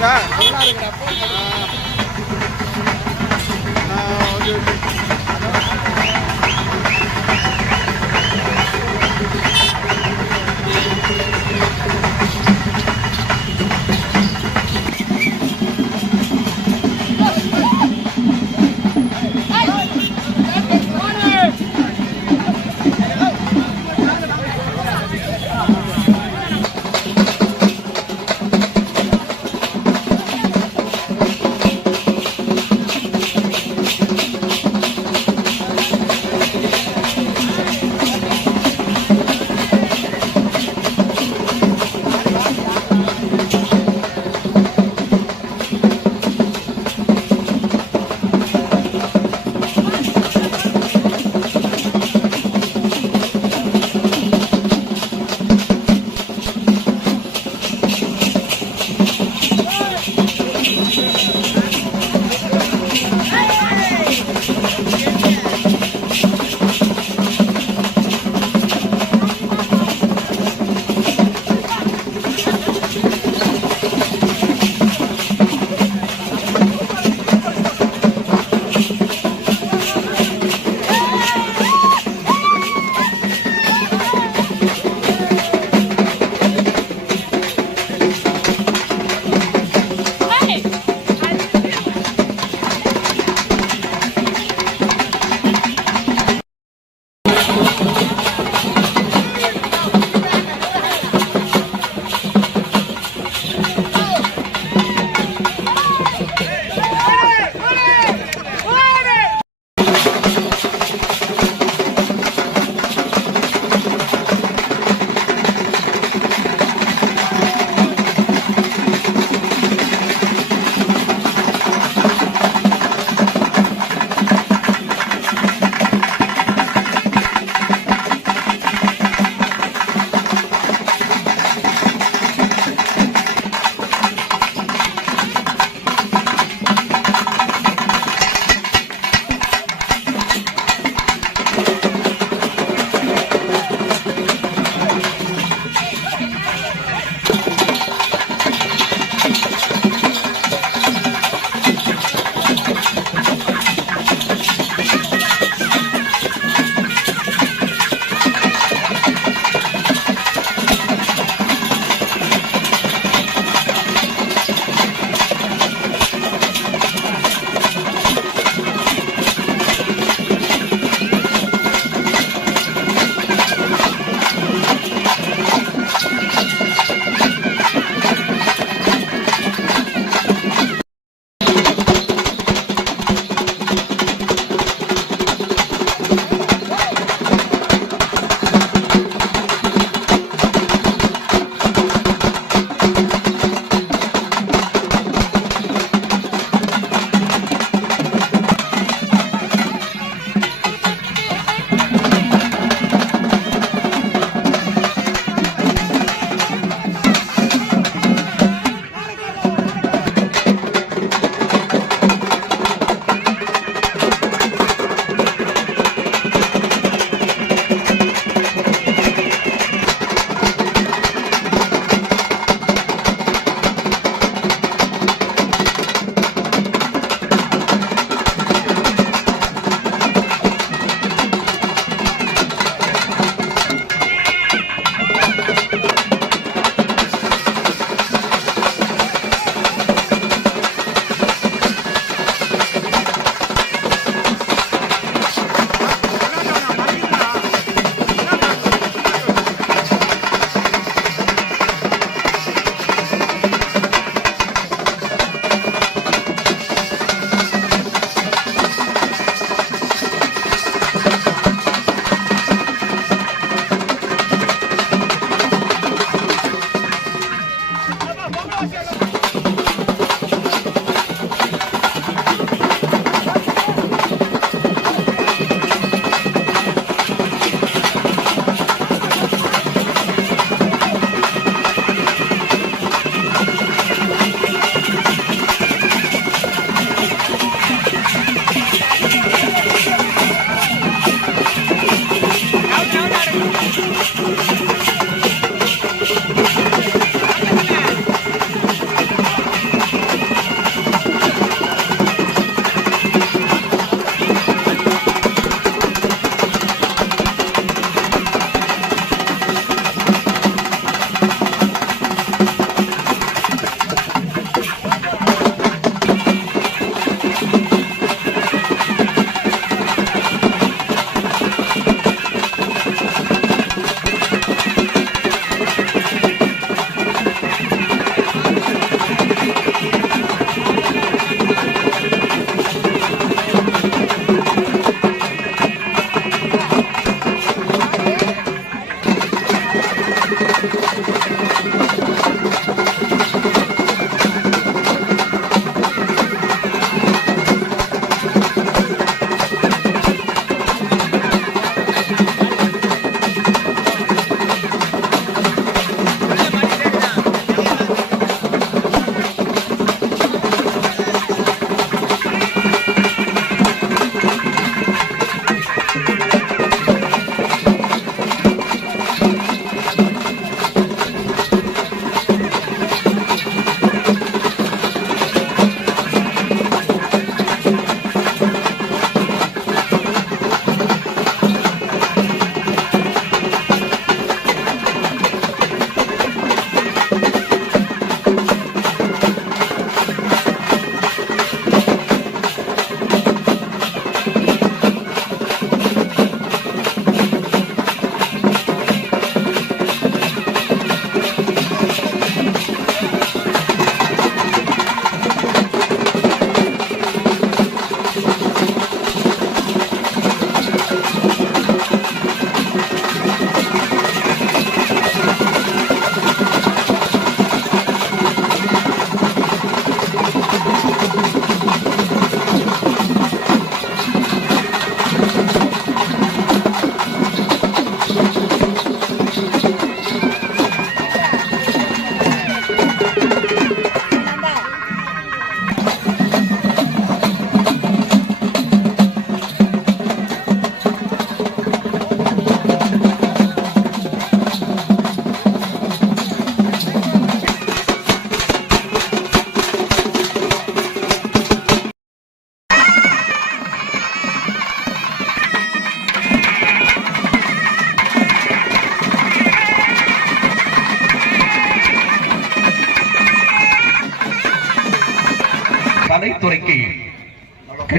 இருக்கீங்களா? நல்லா இருக்குடா.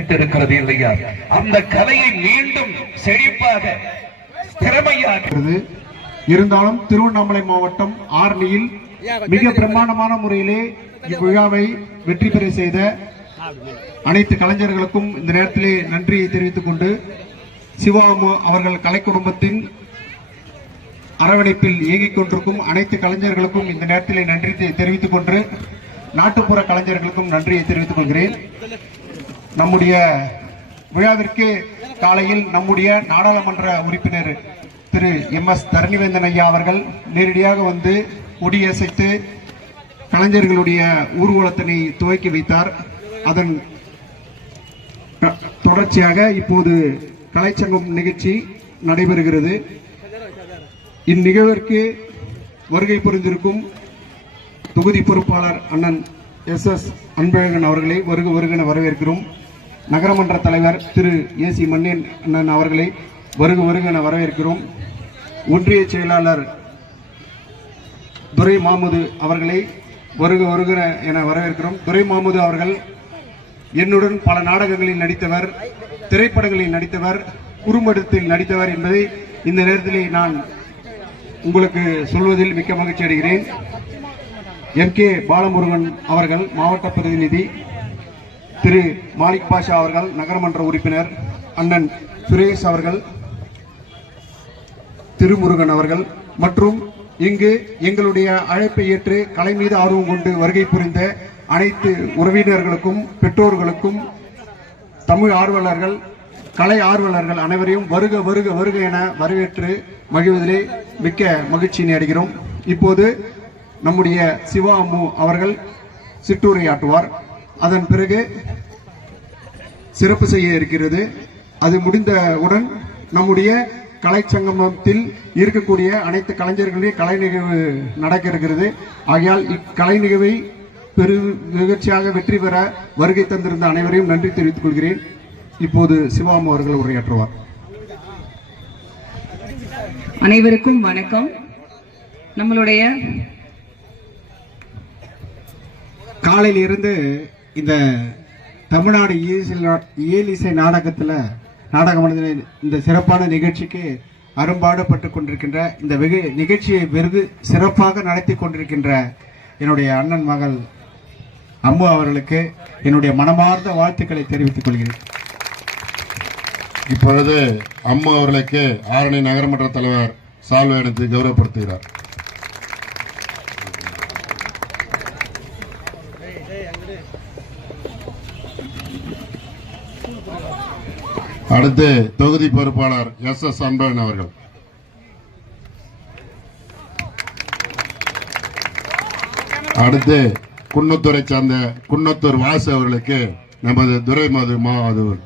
விட்டிருக்கிறது இல்லையா? அந்த கலையை மீண்டும் செழிப்பாக திறமையாக இருந்தாலும் திருவண்ணாமலை மாவட்டம் ஆரணியில் மிக பிரம்மாண்டமான முறையிலே இவ்விழாவை வெற்றி பெற செய்த அனைத்து கலைஞர்களுக்கும் இந்த நேரத்திலே நன்றியை தெரிவித்துக் கொண்டு, சிவாமு அவர்கள் கலை குடும்பத்தின் அரவணைப்பில் இயங்கிக் கொண்டிருக்கும் அனைத்து கலைஞர்களுக்கும் இந்த நேரத்திலே நன்றி தெரிவித்துக் கொண்டு, நாட்டுப்புற கலைஞர்களுக்கும் நன்றியை தெரிவித்துக் கொள்கிறேன். நம்முடைய விழாவிற்கு காலையில் நம்முடைய நாடாளுமன்ற உறுப்பினர் திரு MS தரணிவேந்தன் ஐயா அவர்கள் நேரடியாக வந்து கொடியசைத்து கலைஞர்களுடைய ஊர்வலத்தினை துவக்கி வைத்தார். அதன் தொடர்ச்சியாக இப்போது கலைச்சங்கம் நிகழ்ச்சி நடைபெறுகிறது. இந்நிகழ்விற்கு வருகை புரிந்திருக்கும் தொகுதி பொறுப்பாளர் அண்ணன் SS அன்பழகன் அவர்களை வருக வரவேற்கிறோம். நகரமன்ற தலைவர் திரு AC மண்ணியன் அண்ணன் அவர்களை வருக வரவேற்கிறோம். ஒன்றிய செயலாளர் துரை மாமுது அவர்களை வருக என வரவேற்கிறோம். துரை மாமுது அவர்கள் என்னுடன் பல நாடகங்களில் நடித்தவர், திரைப்படங்களில் நடித்தவர், குறும்படத்தில் நடித்தவர் என்பதை இந்த நேரத்தில் நான் உங்களுக்கு சொல்வதில் மிக்க மகிழ்ச்சி அடைகிறேன். MK பாலமுருகன் அவர்கள் மாவட்ட பிரதிநிதி, திரு மாலிக் பாஷா அவர்கள் நகரமன்ற உறுப்பினர், அண்ணன் சுரேஷ் அவர்கள், திருமுருகன் அவர்கள் மற்றும் இங்கு எங்களுடைய அழைப்பை ஏற்று கலை மீது ஆர்வம் கொண்டு வருகை புரிந்த அனைத்து உறவினர்களுக்கும், பெற்றோர்களுக்கும், தமிழ் ஆர்வலர்கள், கலை ஆர்வலர்கள் அனைவரையும் வருக என வரவேற்று மகிழ்வதிலே மிக்க மகிழ்ச்சியினை அடைகிறோம். இப்போது நம்முடைய சிவா அம்மு அவர்கள் சிற்றுரையாற்றுவார். அதன் பிறகு சிறப்பு செய்ய இருக்கிறது. அது முடிந்தவுடன் நம்முடைய கலைச்சங்கமத்தில் இருக்கக்கூடிய அனைத்து கலைஞர்களுடைய கலை நிகழ்வு நடக்க இருக்கிறது. ஆகையால் இக்கலை நிகழ்வை நிகழ்ச்சியாக வெற்றி பெற வருகை தந்திருந்த அனைவரையும் நன்றி தெரிவித்துக் கொள்கிறேன். இப்போது சிவாமு அவர்கள் உரையாற்றுவார். அனைவருக்கும் வணக்கம். நம்மளுடைய காலையில் இருந்து இந்த தமிழ்நாடு இயலிசை நாடகம் இந்த சிறப்பான நிகழ்ச்சிக்கு அரும்பாடுபட்டு கொண்டிருக்கின்ற இந்த நிகழ்ச்சியை வெகு சிறப்பாக நடத்தி கொண்டிருக்கின்ற என்னுடைய அண்ணன் மகள் அம்மு அவர்களுக்கு என்னுடைய மனமார்ந்த வாழ்த்துக்களை தெரிவித்துக் கொள்கிறேன். இப்பொழுது அம்மு அவர்களுக்கு ஆரணி நகரமன்ற தலைவர் சால்வை அணிவித்து கௌரவப்படுத்துகிறார். அடுத்து தொகுதி பொறுப்பாளர் SS அன்பழகன் அவர்கள். அடுத்து குன்னத்தூரை சார்ந்த குன்னத்தூர் வாசு அவர்களுக்கு நமது துரை மாது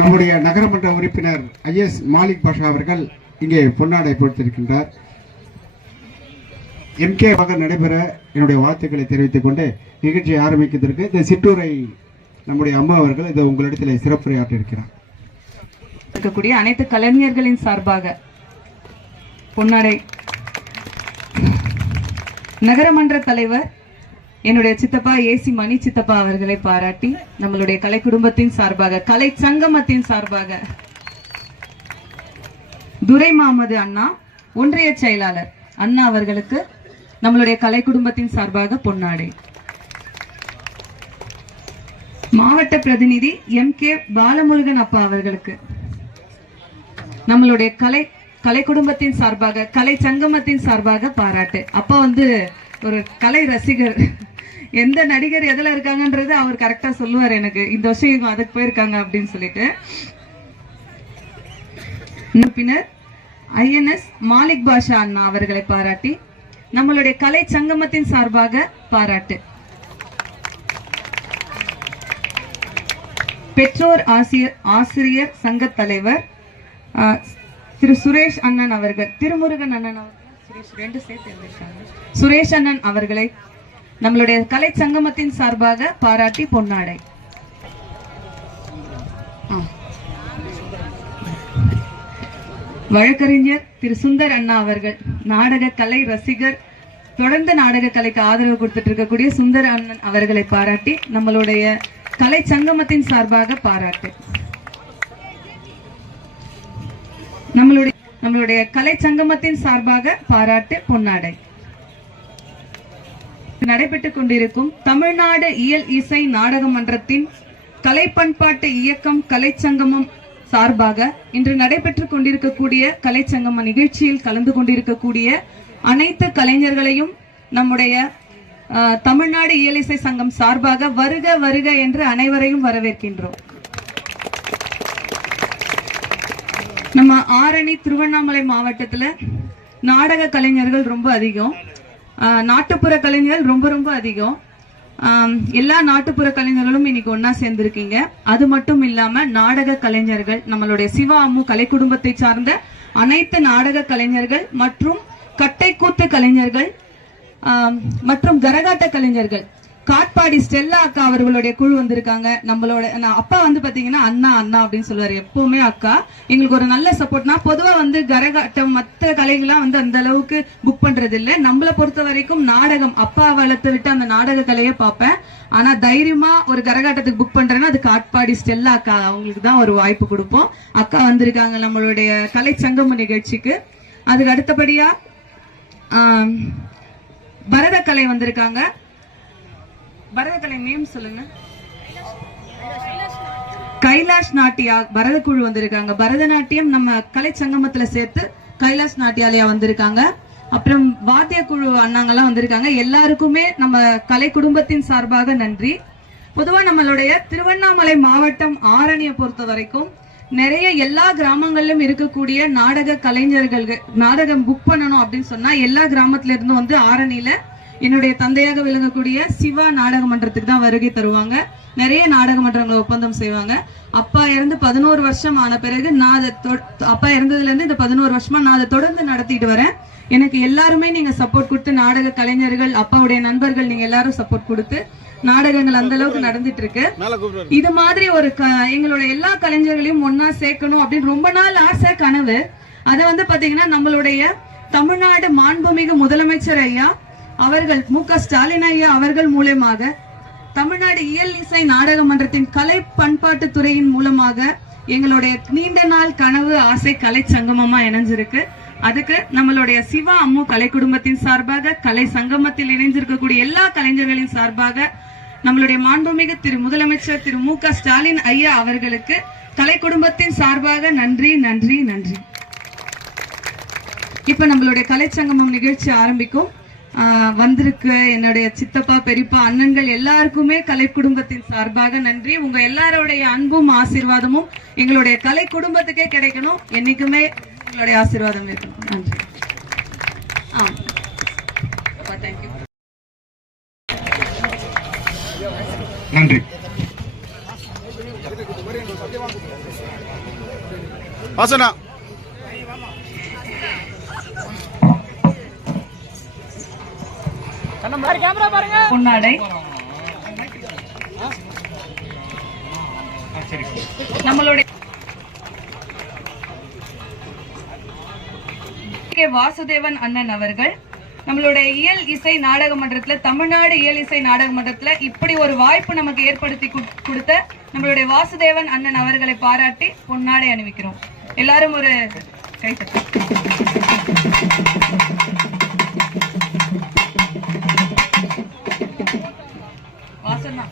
நம்முடைய நகரமன்ற உறுப்பினர் IS மாலிக் பாஷா அவர்கள் இங்கே பொன்னாடை போட்டிருக்கின்றார். MK நடைபெற என்னுடைய வாழ்த்துக்களை தெரிவித்துக் கொண்டு நிகழ்ச்சியை ஆரம்பிக்கிறதுக்கு இந்த சிற்றூரை நம்முடைய அம்மா அவர்கள் இதை உங்களிடத்தில் சிறப்புரையாற்ற இருக்கிறார். இருக்கக்கூடிய அனைத்து கலைஞர்களின் சார்பாக பொன்னாடை நகரமன்ற தலைவர் என்னுடைய சித்தப்பா AC மணி சித்தப்பா அவர்களை பாராட்டி நம்மளுடைய கலை குடும்பத்தின் சார்பாக, கலை சங்கமத்தின் சார்பாக துரை மாமது அண்ணா ஒன்றிய செயலாளர் அண்ணா அவர்களுக்கு நம்மளுடைய கலை குடும்பத்தின் சார்பாக பொன்னாடை. மாவட்ட பிரதிநிதி MK பாலமுருகன் அப்பா அவர்களுக்கு நம்மளுடைய கலை குடும்பத்தின் சார்பாக, கலை சங்கமத்தின் சார்பாக பாராட்டு. அப்பா ஒரு கலை ரசிகர், எந்த நடிகர் எதுல இருக்காங்கன்றது அவர் கரெக்டா சொல்லுவார். எனக்கு இந்த வருஷம் அதுக்கு போயிருக்காங்க அப்படின்னு சொல்லிட்டு. பின்னர் INS மாலிக் பாஷா அண்ணா அவர்களை பாராட்டி நம்மளுடைய கலை சங்கமத்தின் சார்பாக பாராட்டு. பெற்றோர் ஆசிரியர் சங்க தலைவர் திரு சுரேஷ் அண்ணன் அவர்கள், திருமுருகன் அண்ணன் சுரேஷ் அண்ணன் அவர்களை நம்மளுடைய கலை சங்கமத்தின் சார்பாக பாராட்டி பொன்னாடை. வழக்கறிஞர் திரு சுந்தர் அண்ணா அவர்கள், நாடக கலை ரசிகர், தொடர்ந்து நாடக கலைக்கு ஆதரவு கொடுத்துட்டு இருக்கக்கூடிய சுந்தர் அண்ணன் அவர்களை பாராட்டி நம்மளுடைய கலை சங்கமத்தின் சார்பாக பாராட்டு. நம்மளுடைய கலை சங்கமத்தின் சார்பாக பாராட்டு பொன்னாடை. நடைபெற்றுக் கொண்டிருக்கும் தமிழ்நாடு இயல் இசை நாடக மன்றத்தின் கலை பண்பாட்டு இயக்கம் கலை சங்கமம் சார்பாக இன்று நடைபெற்றுக் கொண்டிருக்கக்கூடிய கலை சங்கம நிகழ்ச்சியில் கலந்து கொண்டிருக்கக்கூடிய அனைத்து கலைஞர்களையும் நம்முடைய தமிழ்நாடு இயல் இசை சங்கம் சார்பாக வருக வருக என்று அனைவரையும் வரவேற்கின்றோம். நம்ம ஆரணி திருவண்ணாமலை மாவட்டத்துல நாடக கலைஞர்கள் ரொம்ப அதிகம், நாட்டுப்புற கலைஞர்கள் ரொம்ப ரொம்ப அதிகம். எல்லா நாட்டுப்புற கலைஞர்களும் இன்னைக்கு ஒன்னா சேர்ந்திருக்கீங்க. அது மட்டும் இல்லாம நாடக கலைஞர்கள், நம்மளுடைய சிவா அம்மு கலை குடும்பத்தை சார்ந்த அனைத்து நாடக கலைஞர்கள் மற்றும் கட்டைக்கூத்து கலைஞர்கள் மற்றும் கரகாட்ட கலைஞர்கள், காட்பாடி ஸ்டெல்லா அக்கா அவர்களுடைய குழு வந்திருக்காங்க. நம்மளோட அப்பா வந்து பாத்தீங்கன்னா அண்ணா அண்ணா அப்படின்னு சொல்லுவாரு எப்பவுமே. அக்கா எங்களுக்கு ஒரு நல்ல சப்போர்ட். நான் பொதுவா வந்து கரகாட்டம் மற்ற கலைகள்லாம் வந்து அந்த அளவுக்கு புக் பண்றது இல்ல. நம்மளை பொறுத்த வரைக்கும் நாடகம் அப்பா வளர்த்து விட்டு அந்த நாடக கலையை பார்ப்பேன். ஆனா தைரியமா ஒரு கரகாட்டத்துக்கு புக் பண்றேன்னா அது காட்பாடி ஸ்டெல்லா அக்கா, அவங்களுக்கு தான் ஒரு வாய்ப்பு கொடுப்போம். அக்கா வந்திருக்காங்க நம்மளுடைய கலை சங்கம நிகழ்ச்சிக்கு. அதுக்கு அடுத்தபடியா பரதக்கலை வந்திருக்காங்க. பரதக்கலை நேம் சொல்லுங்க. கைலாஷ் நாட்டியா பரத குழு வந்திருக்காங்க. பரதநாட்டியம் நம்ம கலை சங்கமத்துல சேர்த்து கைலாஷ் நாட்டியாலயா வந்திருக்காங்க. அப்புறம் வாத்திய குழு அண்ணாங்கெல்லாம் வந்திருக்காங்க. எல்லாருக்குமே நம்ம கலை குடும்பத்தின் சார்பாக நன்றி. பொதுவா நம்மளுடைய திருவண்ணாமலை மாவட்டம் ஆரணியை பொறுத்த வரைக்கும் நிறைய எல்லா கிராமங்களிலும் இருக்கக்கூடிய நாடக கலைஞர்கள் நாடகம் புக் பண்ணணும் அப்படின்னு சொன்னா எல்லா கிராமத்துல இருந்து வந்து ஆரணியில என்னுடைய தந்தையாக விளங்கக்கூடிய சிவா நாடக மன்றத்துக்கு தான் வருகை தருவாங்க. நிறைய நாடக மன்றங்களை ஒப்பந்தம் செய்வாங்க. அப்பா இறந்து 11 வருஷம் ஆன பிறகு நான் அப்பா இறந்ததுல இருந்து இந்த 11 வருஷமா நான் அதை தொடர்ந்து நடத்திட்டு வரேன். எனக்கு எல்லாருமே நீங்க சப்போர்ட் கொடுத்து, நாடக கலைஞர்கள், அப்பாவுடைய நண்பர்கள், நீங்க எல்லாரும் சப்போர்ட் கொடுத்து நாடகங்கள் அந்த அளவுக்கு நடந்துட்டு இருக்கு. இது மாதிரி ஒரு எங்களுடைய எல்லா கலைஞர்களையும் ஒன்னா சேர்க்கணும் அப்படின்னு ரொம்ப நாள் ஆசை, கனவு. அதை வந்து பாத்தீங்கன்னா நம்மளுடைய தமிழ்நாடு மாண்புமிகு முதலமைச்சர் ஐயா அவர்கள் மு.க. ஸ்டாலின் ஐயா அவர்கள் மூலமாக தமிழ்நாடு இயல் இசை நாடக மன்றத்தின் கலை பண்பாட்டு துறையின் மூலமாக எங்களுடைய நீண்ட நாள் கனவு ஆசை கலை சங்கமமா இணைஞ்சிருக்கு. அதுக்கு நம்மளுடைய சிவா அம்மு கலை குடும்பத்தின் சார்பாக, கலை சங்கமத்தில் இணைஞ்சிருக்கக்கூடிய எல்லா கலைஞர்களின் சார்பாக நம்மளுடைய மாண்புமிகு திரு முதலமைச்சர் திரு மு.க. ஸ்டாலின் ஐயா அவர்களுக்கு கலை குடும்பத்தின் சார்பாக நன்றி நன்றி நன்றி. இப்ப நம்மளுடைய கலை சங்கமம் நிகழ்ச்சி ஆரம்பிக்கும். வந்திருக்கு என்னுடைய சித்தப்பா, பெரியப்பா, அண்ணன்கள் எல்லாருக்குமே கலை குடும்பத்தின் சார்பாக நன்றி. உங்க எல்லாருடைய அன்பும் ஆசீர்வாதமும் எங்களுடைய கலை குடும்பத்துக்கே கிடைக்கணும். என்னைக்குமே உங்களுடைய ஆசீர்வாதம் இருக்கணும். நன்றி. நன்றி. வாசனா பொன்னாடை நம்மளுடைய வாசுதேவன் அண்ணன் அவர்கள் நம்மளுடைய இயல் இசை நாடக மன்றத்துல, தமிழ்நாடு இயல் இசை நாடக மன்றத்துல இப்படி ஒரு வாய்ப்பு நமக்கு ஏற்படுத்தி கொடுத்த நம்மளுடைய வாசுதேவன் அண்ணன் அவர்களை பாராட்டி பொன்னாடை அணிவிக்கிறோம். எல்லாரும் ஒரு கைத்தட்டு. வாசனா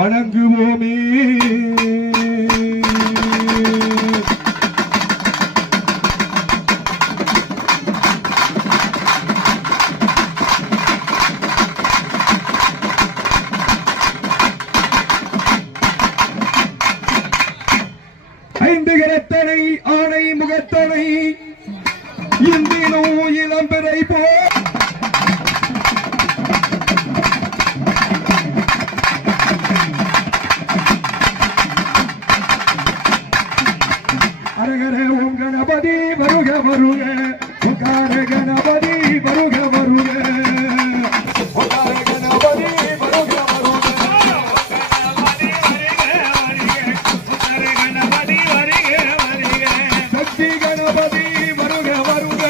வணங்குவோமே. ஐந்து கரத்தனை ஆணை முகத்தனை இந்தினோ இளம்பெறை போ அரகர ஓம் கணபதி வருக வருக ஓங்கார கணபதி வருக வருக ஓங்கார கணபதி வருக வருக சக்தி கணபதி வருக வருக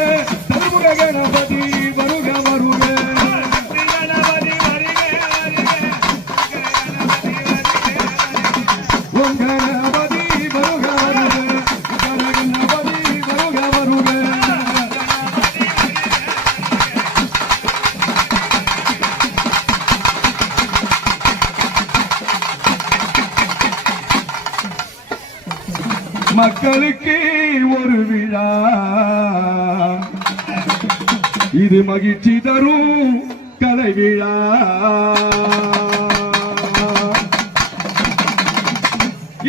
சர்வ கணபதி வருக வருக ஓம் கணபதி வருக வருக கணபதி வருக வருக மக்களுக்கு ஒரு விழா இது மகிழ்ச்சி தரும் கலை விழா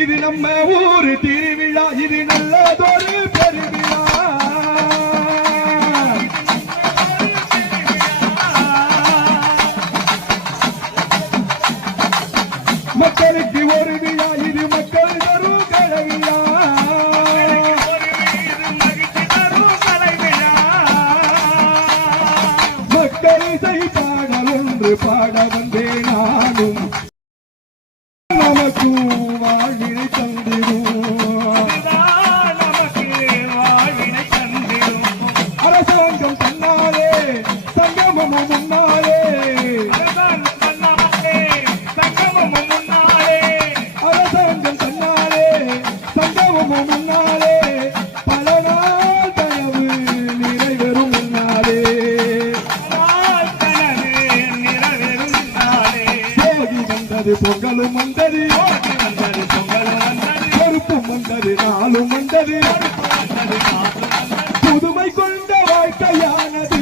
இது நம்ம ஊரு திருவிழா இது நல்லதொரு பெருவிழா மக்களுக்கு ஒரு விழா இது மக்கள் தரும் கலை விழா மக்கள் இசை பாடல் ஒன்று பாட வந்தே நானும் நமக்கும் வாழ்வினை தந்திடும் அரசாங்கம் தன்னாலே சங்கமம் முன்னாலே அரசாங்கம் தன்னாலே சங்கமம் முன்னாலே பல நாள் கனவு நிறைவேறும் முன்னாலே போகி வந்தது பொங்கலும் வந்தது பொறுப்பும் வந்தது நாளும் வந்தது புதுமை கொண்ட வாழ்க்கையானது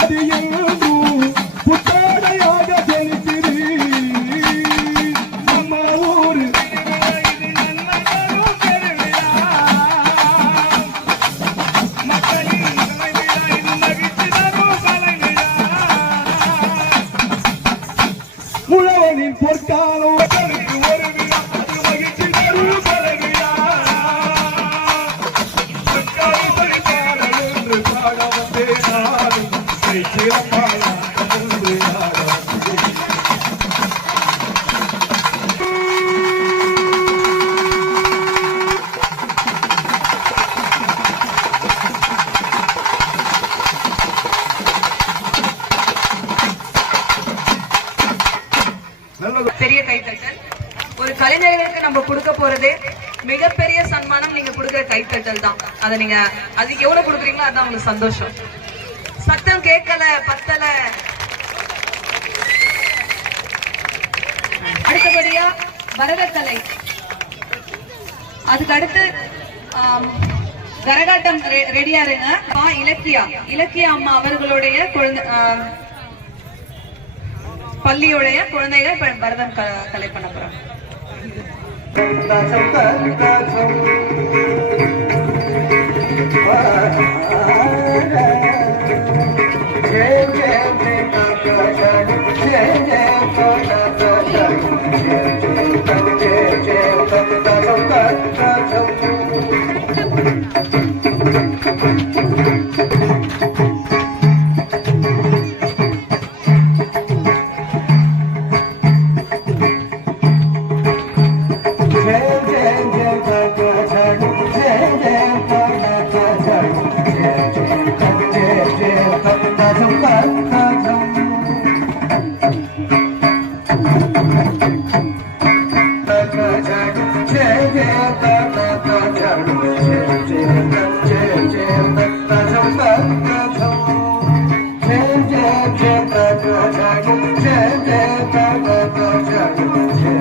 அது எங்கும் புத்தாடையாக செலுத்துது நம்ம ஊரு உழவனின் பொற்காலம் ஒரு விழா அது மகிழ்ச்சி தரும் கலை விழா என்று பாட வந்தே நானும் சிறப்பாக என்று ஆட வந்தேன். பெரிய கைத்தட்டல். ஒரு கலைஞர்களுக்கு நம்ம கொடுக்க போறது மிகப்பெரிய சன்மானம். நீங்க கொடுக்குற கைத்தட்டல் தான். அதை நீங்க அதுக்கு எவ்வளவு கொடுக்குறீங்களோ அதான் உங்களுக்கு சந்தோஷம். சத்தம் கேட்கல பத்தல. அடுத்தபடியா பரதக்கலை. அதுக்கு அடுத்து கரகாட்டம் ரெடியா இருங்க. இலக்கியா அம்மா அவர்களுடைய குழந்தை பள்ளியுடைய குழந்தைகள் இப்ப பரதம் கலை பண்ண போறோம்.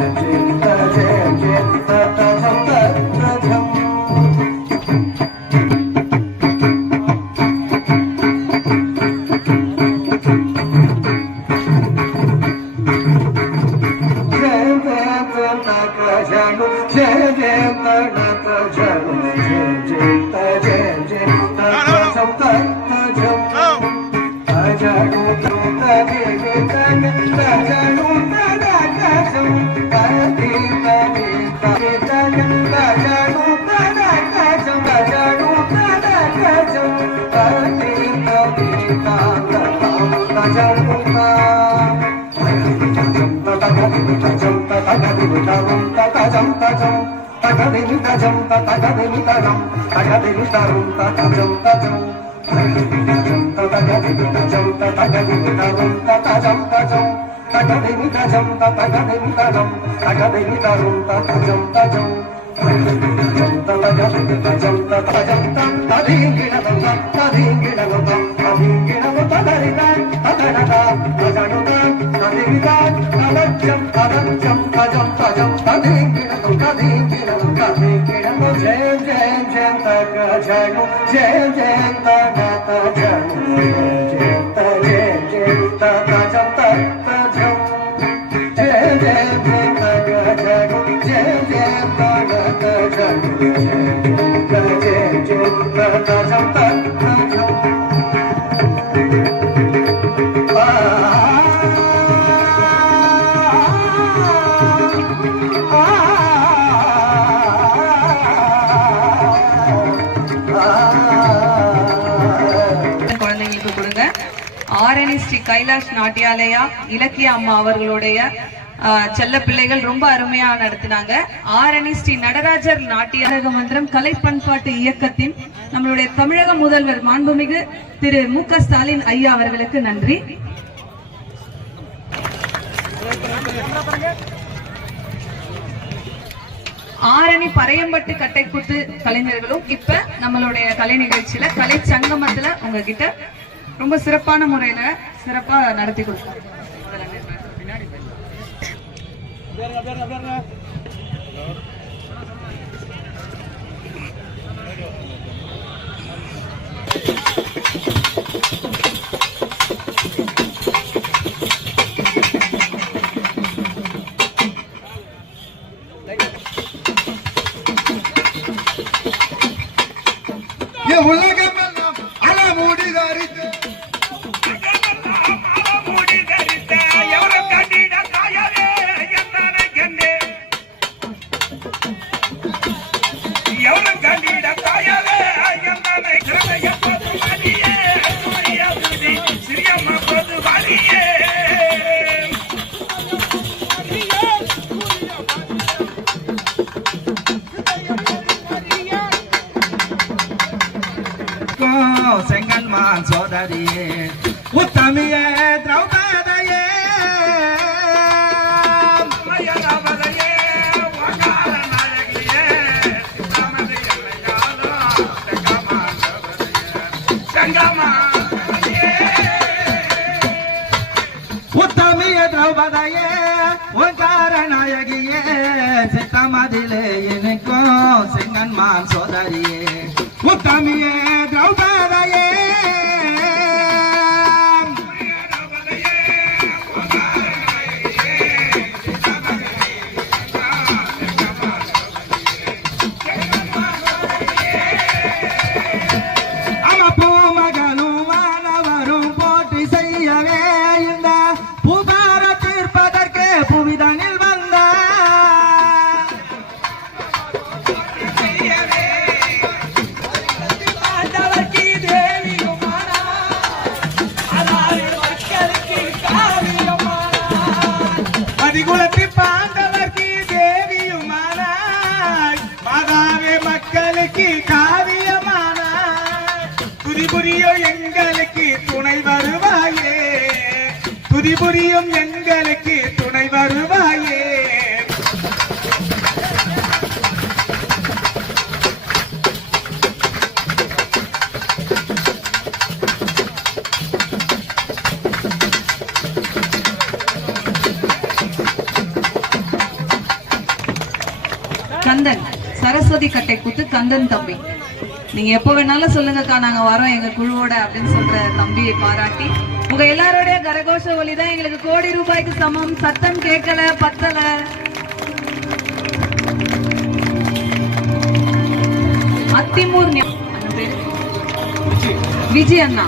Jai குழந்தைங்களுக்கு கொடுங்க. ஆரணி ஸ்ரீ கைலாஷ் நாட்டியாலயா இலக்கிய அம்மா அவர்களுடைய செல்ல பிள்ளைகள் ரொம்ப அருமையா நடத்தினாங்க. ஆரணி ஸ்ரீ நடராஜர் நாட்டிய மன்றம் கலை பண்பாட்டு இயக்கத்தின் நம்மளுடைய தமிழக முதல்வர் மாண்புமிகு திரு மு.க. ஸ்டாலின் ஐயா அவர்களுக்கு நன்றி. ஆரணி பறையம்பட்டு கட்டைக்கூத்து கலைஞர்களும் இப்ப நம்மளுடைய கலை நிகழ்ச்சியில கலை சங்கமத்துல உங்ககிட்ட ரொம்ப சிறப்பான முறையில சிறப்பா நடத்தி கொடுத்தாங்க. உலகமெல்லாம் அலமூடி தரித்து செங்கன்மான் சோதரியே உத்தமியே திரௌபதியே உத்தமிய திரௌபதியே ஓங்கார நாயகியே சித்தமதிலே எனக்கும் செங்கன்மான் சோதரியே உத்தமியே திரௌபதியே புரியும் எங்களுக்கு துணை வருவாயே. கந்தன் சரஸ்வதி கட்டை கூத்து கந்தன் தம்பி, நீங்க எப்ப வேணாலும் சொல்லுங்கக்கா, நாங்க வரோம் எங்க குழுவோட அப்படின்னு சொல்ற தம்பியை பாராட்டி உங்க எல்லாரோட கரகோஷ ஒலிதான் எங்களுக்கு கோடி ரூபாய்க்கு சமம். சத்தம் கேட்கல, பத்தல. அத்திமூர் விஜய் அண்ணா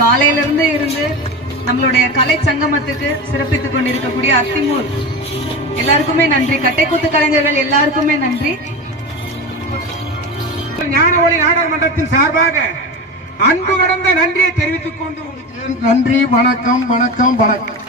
காலையில இருந்து நம்மளுடைய கலை சங்கமத்துக்கு சிறப்பித்துக் கொண்டிருக்கக்கூடிய அத்திமூர் எல்லாருக்குமே நன்றி. கட்டைக்கூத்து கலைஞர்கள் எல்லாருக்குமே நன்றி. ஞான ஒளி நாடக மன்றத்தின் சார்பாக அன்பு கடந்த நன்றியை தெரிவித்துக் கொண்டு நன்றி. வணக்கம் வணக்கம் வணக்கம்.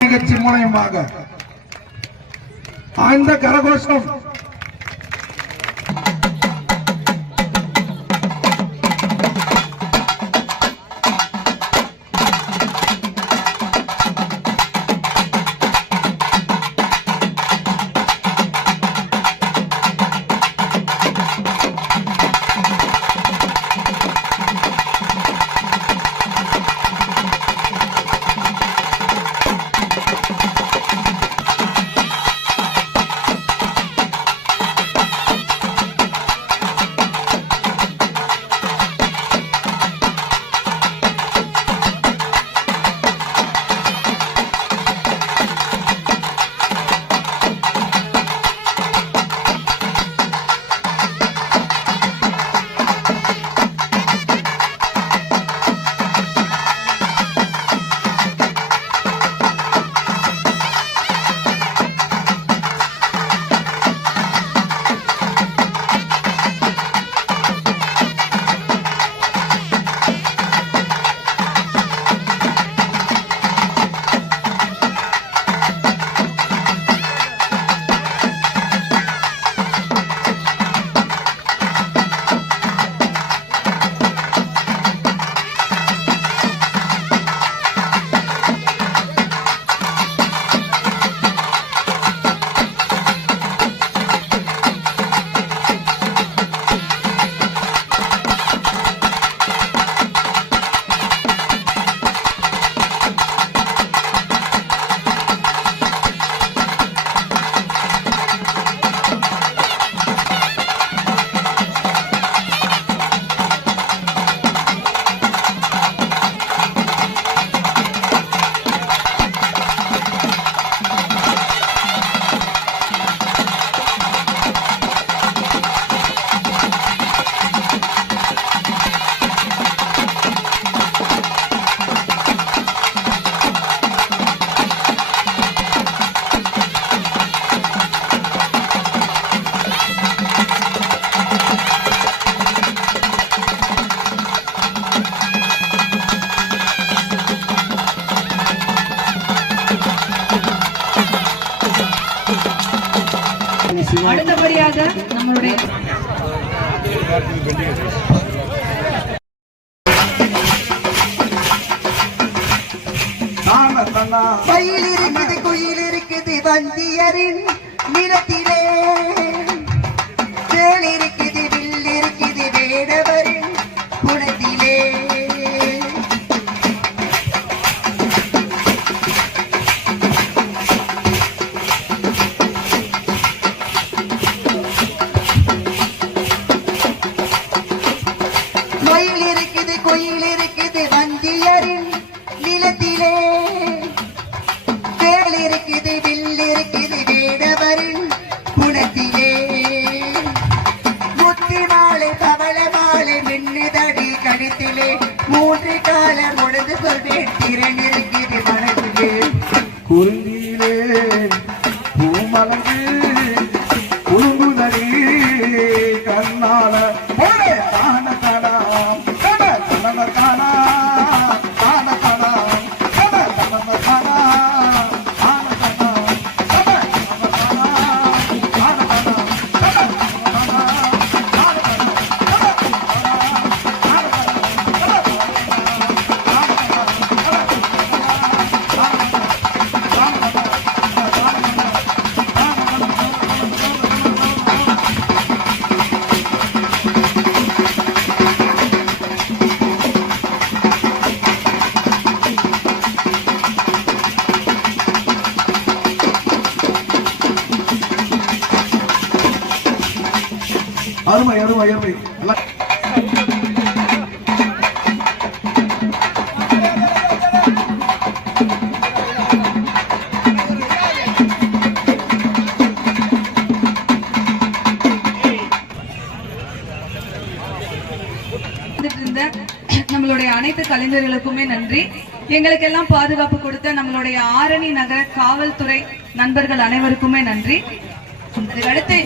நிகழ்ச்சி மூலயமாக ஆழ்ந்த கரகோஷம் அடுத்தபடியாக நம்மளுடைய மயில் இருக்குது குயில் இருக்குது வந்தியரின் நிலத்திலே வேல் இருக்குது வில் இருக்குது வேடவரின் குணத்திலே மூன்று காலம் உழுது சொல்வேன் திறன் இருக்குது மனதிலே குறிஞ்சியிலே பூமலங்கு குழுங்குதடி கண்ணால காண காணா காண காண காணா காண காணா காண காண காணா அருமை அருமை அருமை நம்மளுடைய அனைத்து கலைஞர்களுக்குமே நன்றி. எங்களுக்கெல்லாம் பாதுகாப்பு கொடுத்த நம்மளுடைய ஆரணி நகர காவல்துறை நண்பர்கள் அனைவருக்குமே நன்றி. அதுக்கடுத்து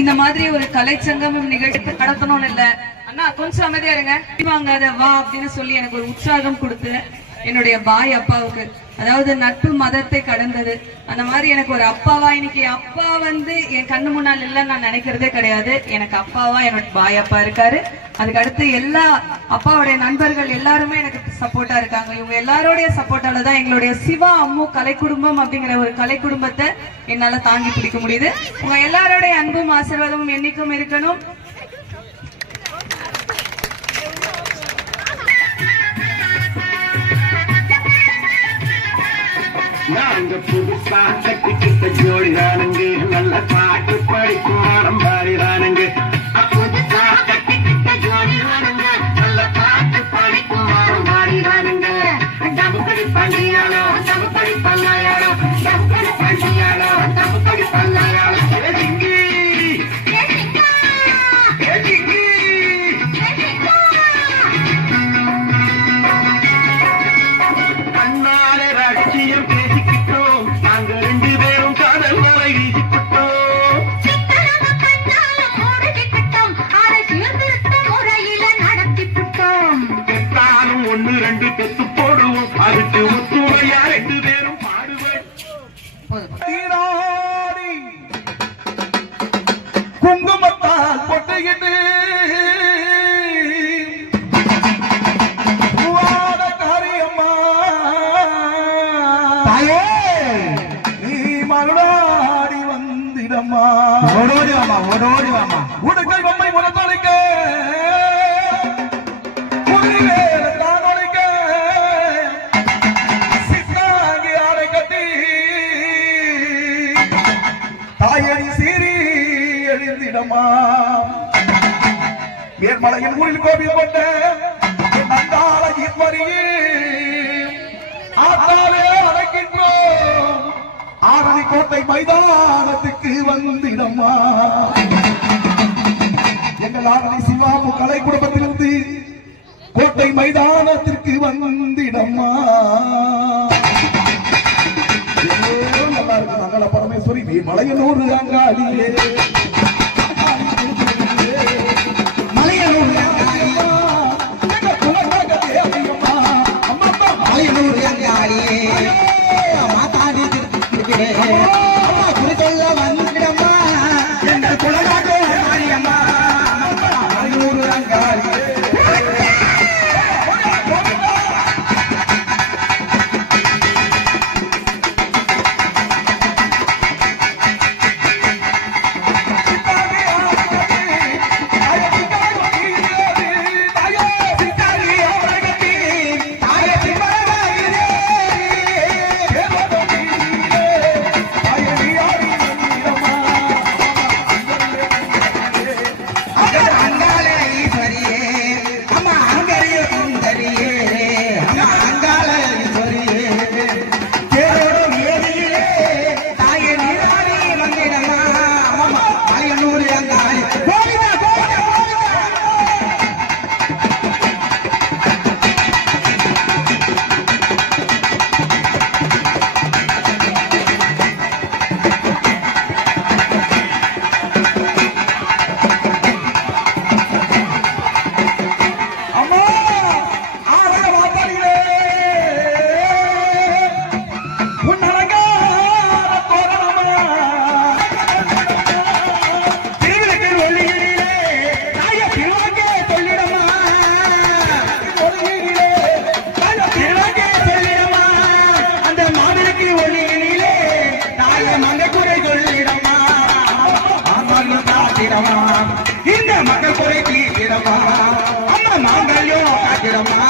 இந்த மாதிரி ஒரு கலைச்சங்கமம் நிகழ்ச்சி நடத்தணும்னு இல்ல அண்ணா கொஞ்சம் அமைதியா இருங்க வாங்காத வா அப்படின்னு சொல்லி எனக்கு ஒரு உற்சாகம் கொடுத்து என்னுடைய பாய் அப்பாவுக்கு, அதாவது நட்பு மதத்தை கடந்தது. அந்த மாதிரி எனக்கு ஒரு அப்பாவா, இன்னைக்கு அப்பா வந்து என் கண்ணு முன்னால் இல்லைன்னு நான் நினைக்கிறதே கிடையாது. எனக்கு அப்பாவா என்னோட பாய் அப்பா இருக்காரு. அதுக்கு அடுத்து எல்லா அப்பாவுடைய நண்பர்கள் எல்லாருமே எனக்கு சப்போர்ட்டா இருக்காங்க. இவங்க எல்லாரோடைய சப்போர்ட்டால தான் எங்களுடைய சிவா அம்மு கலை குடும்பம் அப்படிங்கிற ஒரு கலை குடும்பத்தை என்னால தாங்கி பிடிக்க முடியுது. உங்க எல்லாரோடைய அன்பும் ஆசீர்வாதமும் என்னைக்கும் இருக்கணும். நாங்க புதுசா கட்டிக்கிட்ட ஜோடிதானுங்க, நல்ல பாட்டு படிக்கும் பாடிதானுங்க. புதுசா கட்டிக்கிட்ட ஜோடிதானுங்க, நல்ல பாட்டு படிக்கும் பாடிதானுங்க. டபுக்கடி பள்ளியாளோ டபுக்கடி பல்லாயாளோ டபுக்கடி பள்ளியாளோ டபுக்கடி பல்லாயாளோ அண்ணாலே ராட்சியம் பேசிக்கிட்டோம், நாங்க ரெண்டு பேரும் காதல் வலை வீசிக்கிட்டோம். பெற்றாலும் ஒண்ணு ரெண்டு பெத்து போடுவோம், அதுக்கு ஒத்துமையா ரெண்டு பேரும் பாடுவோம். தீராடி குங்குமத்தால் பொட்டுகிட்டு காரியம்மா தாயே நீ மறுநாடி வந்திடம்மா, ஓடோடி வாமா ஓடோடி வாமா, உடுக்கை பொம்மை முரத்தொழிக்க புலிவேல தானொழிக்க சித்தாங்கி ஆடை கட்டி தாயடி சீரி எழுந்திடமா. மேல்மலையின் ஊரில் கோவில் கொண்ட அந்தாள ஈஸ்வரியே ஆத்தாலே அழைக்கின்றோம், ஆரணி கோட்டை மைதானத்துக்கு வந்திடம்மா. எங்கள் ஆரணி சிவாமு கலை குடும்பத்திலிருந்து கோட்டை மைதானத்திற்கு வந்திடம்மா. நல்லா இருக்கு மங்கள பரமேஸ்வரி நீ மலையனூர் அங்காளியே மலையனூர் அங்காளியம்மா, மலையனூர் அங்காளியே மாதாடி திருப்பிடே அம்மா குறிச்சொல்ல வந்திடம்மா, எங்கள் குலநாட்டு மாரியம்மா மலையனூர் அங்காளியே. காத்திடமா இந்த மக்கள் குறை தீர்த்திடமா அம்மா மாங்கல்யம் காத்திடமா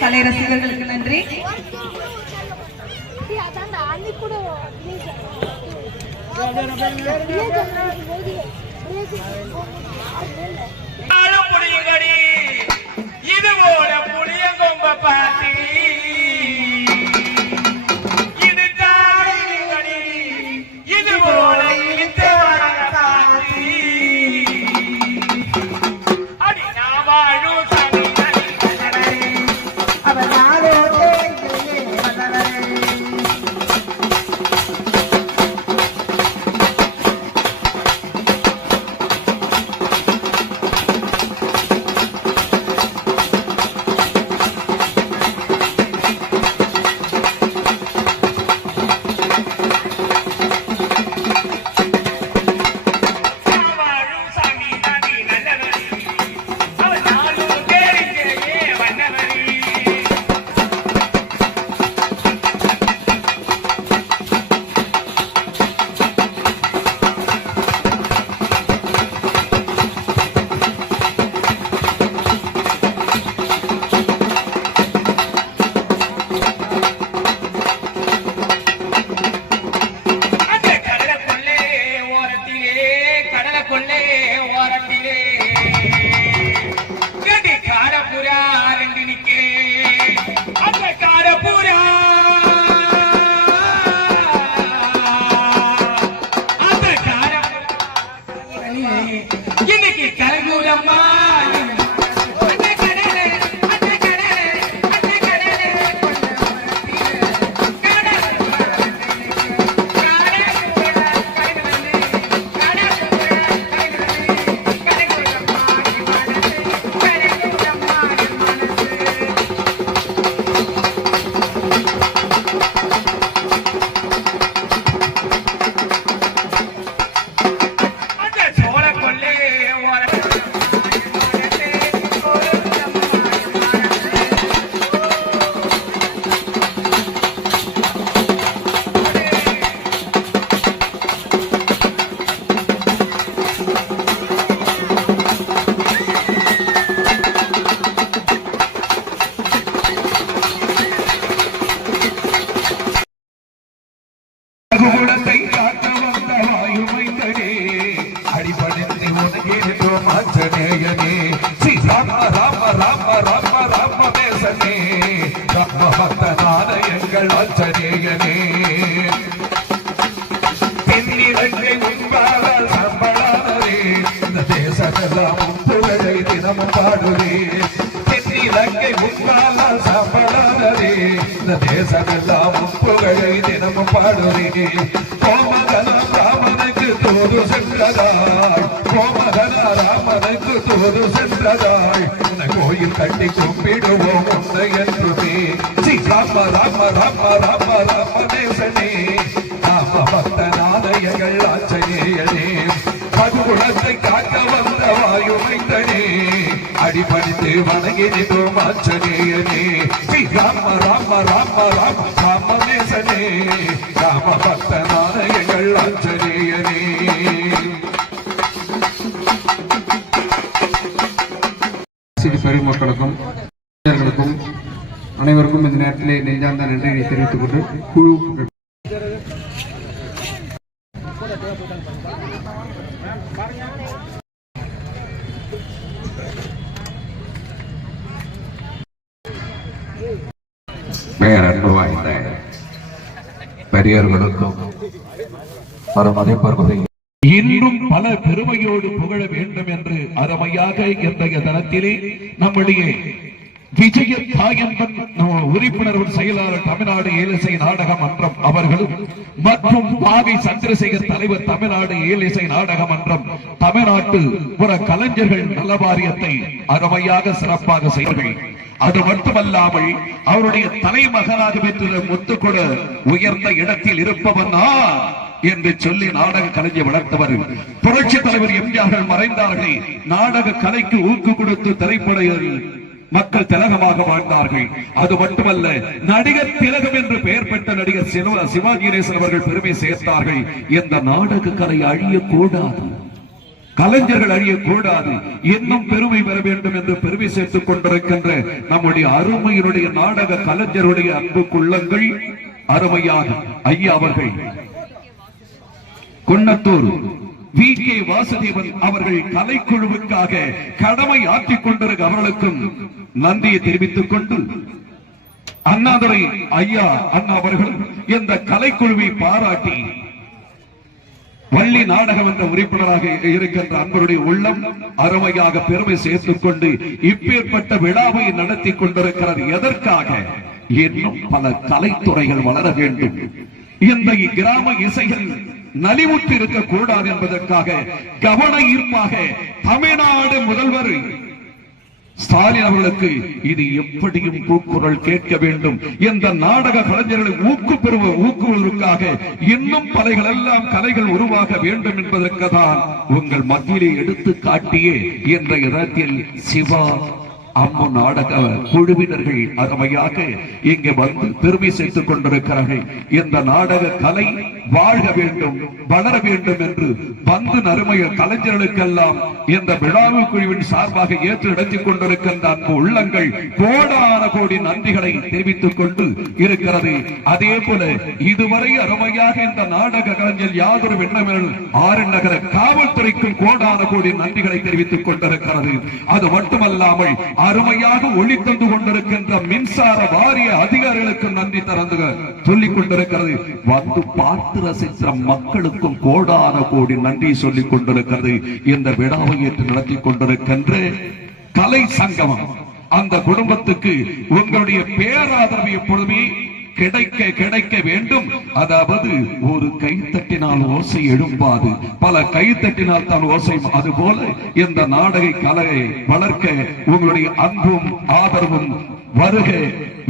கலை ரசிகர்களுக்கு நன்றி. இது போல புளியங்கொம்ப பாட்டி இது தாடி இது போல அடி நான் வாழும் இன்னைக்கு கலங்கூரம்மா குணத்தை காக்க வந்த வாயுமைந்தனே அடிபணிந்து உனக்கேதோ மாஞ்சனேயனே ஸ்ரீ ராம ராம ராம ராம ராம தேசனே ராம பக்தனான எங்கள் ஆஞ்சநேயனே தென்னிலங்கை உண்பாரால் சம்பளானரே இந்த தேசமெல்லாம் புகழை தினமும் பாடுவே தென்னிலங்கை உண்பாரால் சம்பளானரே இந்த தேசமெல்லாம் புகழை தினமும் பாடுவே கோமகனம் ராமனுக்கு தூது சென்றதாய் கோமகன ராமனுக்கு தூது சென்றதாய் உன கோயில் கட்டி கும்பிடுவோம் உன்னை என்றுமே ராம ராம ராமதேசனே ராம பக்த நாதயங்கள் ஆச்சரியனே மதுகுலத்தை காக்க வந்த வாயுமைந்தனே அடிபணித்து வணங்கி நின்றோம் ஆச்சரியனே ராம ராம ராம ராம ராமதேசனே ராம பக்த நாதயங்கள் ஆச்சரியனே பெருமக்களுக்கும் அனைவருக்கும் இந்த நேரத்திலே நெஞ்சார்ந்த நன்றியை தெரிவித்துக் கொண்டு குழு பேரன்பு வாய்ந்த பெரியவர்களுக்கும் மதிப்பவர்களுக்கும் இன்னும் பல பெருமையோடு புகழ வேண்டும் என்று அருமையாக இன்றைய தளத்திலே நம்முடைய விஜய தாயன்பன் உறுப்பினர் செயலாளர் தமிழ்நாடு ஏலிசை நாடக மன்றம் அவர்களும் மற்றும் பாவி சந்திரசேகர் தலைவர் தமிழ்நாடு ஏலிசை நாடக மன்றம் தமிழ்நாட்டு புற கலைஞர்கள் நல வாரியத்தை அருமையாக சிறப்பாக செய்வார்கள். அது மட்டுமல்லாமல் அவருடைய தலைமகனாக பெற்ற முத்துக்கொட உயர்ந்த இடத்தில் இருப்பவனா என்று சொல்லி நாடக கலைஞை வளர்த்தவர் புரட்சி தலைவர் எம்ஜிஆர்கள் மறைந்தார்கள். நாடக கலைக்கு ஊக்கு கொடுத்து திரைப்படையில் மக்கள் திலகமாக வாழ்ந்தார்கள். அது மட்டுமல்ல, நடிகர் திலகம் என்று பெயர் பெற்ற நடிகர் சிவாஜி கணேசன் அவர்கள் பெருமை சேர்த்தார்கள். இந்த நாடக கலை அழியக்கூடாது, கலைஞர்கள் அழியக்கூடாது, இன்னும் பெருமை பெற வேண்டும் என்று பெருமை சேர்த்துக் கொண்டிருக்கின்ற நம்முடைய அருமையினுடைய நாடக கலைஞருடைய அன்புக்குள்ளங்கள் அருமையாக ஐயா அவர்கள் குன்னத்தூர் வி.கே. வாசுதேவன் அவர்கள் கலைக்குழுவுக்காக கடமை ஆற்றிக் கொண்டிருக்க அவர்களுக்கும் நன்றியை தெரிவித்துக் கொண்டு அண்ணாதுரை ஐயா அண்ணா அவர்கள் இந்த கலைக்குழுவை பாராட்டி வள்ளி நாடகம் என்ற உறுப்பினராக இருக்கின்ற அன்பருடைய உள்ளம் அருமையாக பெருமை சேர்த்துக் கொண்டு இப்பேற்பட்ட விழாவை நடத்தி கொண்டிருக்கிறார். எதற்காக? இன்னும் பல கலைத்துறைகள் வளர வேண்டும், இந்த கிராம இசைகள் நலிவுற்று இருக்கக்கூடாது என்பதற்காக கவன ஈர்ப்பாக தமிழ்நாடு முதல்வர் ஸ்டாலின் அவர்களுக்கு இது எப்படியும் கூக்குரல் கேட்க வேண்டும், இந்த நாடக கலைஞர்களை ஊக்குவதற்காக இன்னும் பலைகள் எல்லாம் கலைகள் உருவாக வேண்டும் என்பதற்கு தான் உங்கள் மத்தியிலே எடுத்து காட்டியே இன்றைய இடத்தில் சிவா அம்மு நாடக குழுவினர்கள் அருமையாக இங்கே வந்து பெருமை சேர்த்துக் கொண்டிருக்கிறார்கள். இந்த நாடக கலை வாழ்க வேண்டும், வளர வேண்டும் என்று வந்து அருமைய கலைஞர்களுக்கெல்லாம் இந்த விழாவு குழுவின் சார்பாக ஏற்று நடத்திக் கொண்டிருக்கின்ற அன்பு உள்ளங்கள் கோடான கோடி நன்றிகளை தெரிவித்துக் கொண்டு இருக்கிறது. அதே போல இதுவரை அருமையாக இந்த நாடக கலைஞர் யாதொரு விண்ணமில் ஆறு நகர காவல்துறைக்கும் கோடான கோடி நன்றிகளை தெரிவித்துக் கொண்டிருக்கிறது. அது மட்டுமல்லாமல் அருமையாக ஒளி தந்து கொண்டிருக்கின்ற மின்சார வாரிய அதிகாரிகளுக்கு நன்றி தரந்து சொல்லிக் கொண்டிருக்கிறது. வந்து பார்த்து ரசித்த மக்களுக்கும் கோடான கோடி நன்றி சொல்லிக் கொண்டிருக்கிறது. இந்த விழாவை ஏற்று நடத்தி கொண்டிருக்கின்ற கலை சங்கமம் அந்த குடும்பத்துக்கு உங்களுடைய பேராதரவு எப்பொழுதுமே கிடைக்க வேண்டும். அதாவது ஒரு கைத்தட்டினால் ஓசை எழும்பாது, பல கைத்தட்டினால் தான் ஓசை. அதுபோல இந்த நாடக கலையை வளர்க்க உங்களுடைய அன்பும் ஆதரவும் வருக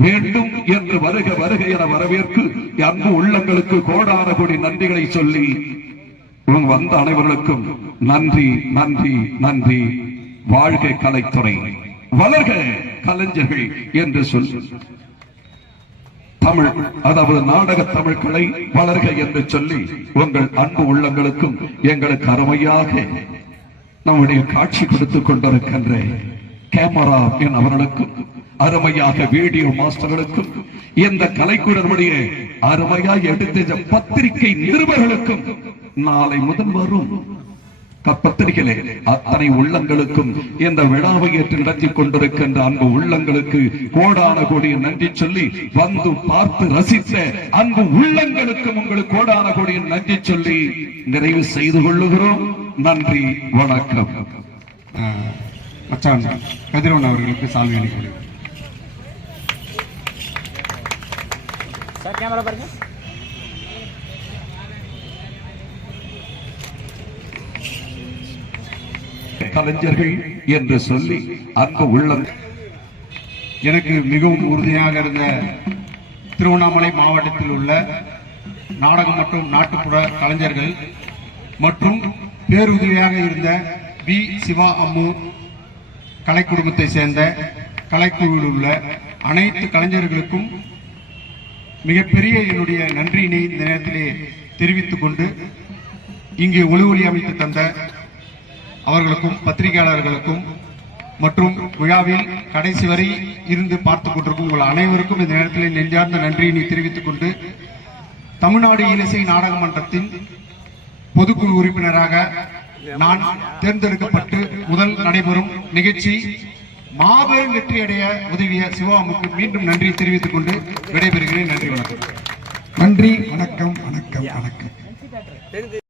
வேண்டும் என்று வருக வருக என வரவேற்கு அன்பு உள்ளங்களுக்கு கோடான கோடி நன்றிகளை சொல்லி வந்த அனைவர்களுக்கும் நன்றி நன்றி நன்றி. வாழ்க கலைத்துறை, வளர்க கலைஞர்கள் என்று சொல்லி தமிழ், அதாவது நாடக தமிழ் கலை வளர்க என்று சொல்லி உங்கள் அன்பு உள்ளங்களுக்கும் எங்களுக்கு அருமையாக நம்முடைய காட்சி கொடுத்துக் கொண்டிருக்கின்ற கேமரா அவர்களுக்கும் அருமையாக வீடியோ மாஸ்டர்களுக்கும் இந்த கலைக்குழுவுடைய அருமையாக எடுத்த பத்திரிகை நிருபர்களுக்கும் நாளை முதல் வரும் பத்திரிகையிலே அத்தனை உள்ளங்களுக்கும் இந்த விழாவை ஏற்று நடத்தி கொண்டிருக்கின்ற அன்பு உள்ளங்களுக்கு கோடான கோடி நன்றி சொல்லி வந்து பார்த்து ரசித்த அன்பு உள்ளங்களுக்கும் உங்களுக்கு கோடான கோடி நன்றி சொல்லி நிறைவு செய்து கொள்ளுகிறோம். நன்றி, வணக்கம். மச்சான் கதிரவன் அவர்களுக்கு சால்வை அளிக்கிறேன். கேமரா பாருங்க. கலைஞர்கள் என்று சொல்லி அன்பு உள்ளம் எனக்கு மிகவும் உறுதியாக இருந்த திருவண்ணாமலை மாவட்டத்தில் உள்ள நாடகம் மற்றும் நாட்டுப்புற கலைஞர்கள் மற்றும் பேருதவியாக இருந்த வி சிவா அம்மு கலை குடும்பத்தை சேர்ந்த கலைக்குழுவில் உள்ள அனைத்து கலைஞர்களுக்கும் மிகப்பெரிய என்னுடைய நன்றியினை இந்த நேரத்திலே தெரிவித்துக் கொண்டு இங்கே ஒளி அமைத்து தந்த அவர்களுக்கும் பத்திரிகையாளர்களுக்கும் மற்றும் விழாவில் கடைசி வரை இருந்து பார்த்துக் கொண்டிருக்கும் உங்கள் அனைவருக்கும் இந்த நேரத்தில் நெஞ்சார்ந்த நன்றியினை தெரிவித்துக் கொண்டு தமிழ்நாடு இலசை நாடக மன்றத்தின் பொதுக்குழு உறுப்பினராக நான் தேர்ந்தெடுக்கப்பட்டு முதல் நடைபெறும் நிகழ்ச்சி மாபெரும் வெற்றியடைய உதவிய சிவாமுக்கு மீண்டும் நன்றி தெரிவித்துக் கொண்டு விடைபெறுகிறேன். நன்றி, வணக்கம். நன்றி, வணக்கம், வணக்கம், வணக்கம்.